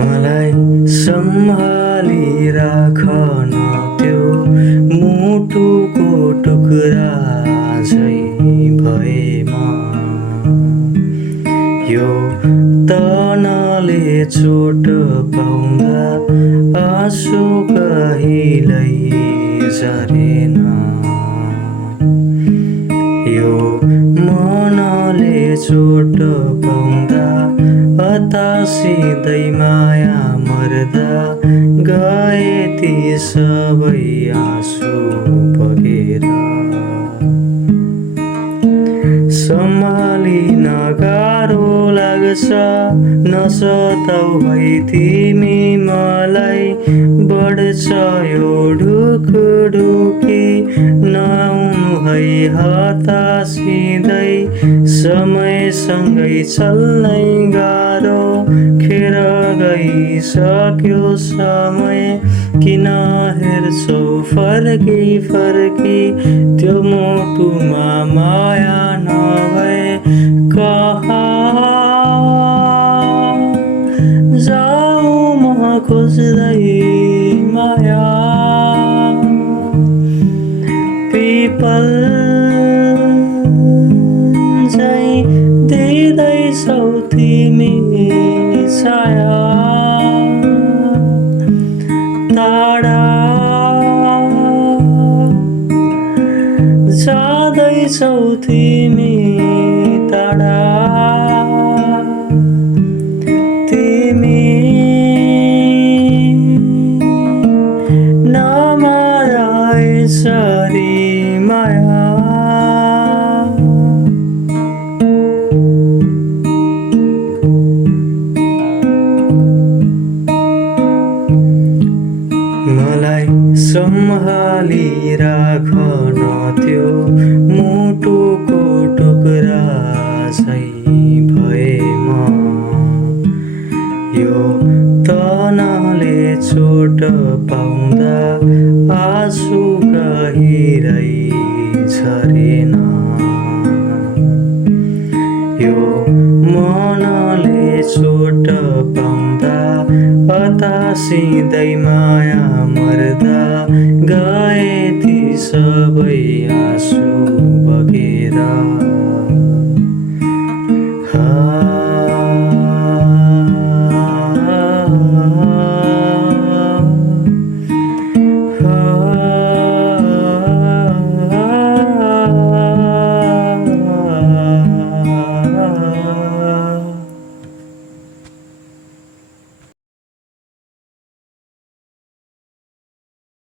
मलाई सम्हाली राखन त्यो मुटुको टुक्रा झै भएमा यो तनले चोट पाउँदा आँसु कहिल्यै झरेन यो मनले चोट पाउँदा हतासिँदै माया मर्दा गए ती सबै आँसु बगेर सम्हालिन गाह्रो लाग्छ नसताउ है तिमी मलाई बढ्छ यो ढुकढुकी नआउनु है हतासिँदै समयसँगै चल्नै गाह्रो खेर गइसक्यो समय किन हेर्छौ फर्की फर्की त्यो मुटुमा माया नभए कहाँ जाऊ म खोज्दै माया पिपल झै दिँदैछौ तिमी छाया टाढा जाँदैछौ तिमी टाढा तिमी नमराएछरी माया मलाई सम्हाली राखन त्यो मुटुको टुक्रा झै भएमा यो तनले चोट पाउँदा आँसु कहिल्यै झरेन यो मनले चोट पाउँदा हतासिँदै माया मर्दा गए ती सबै आँसु बगेर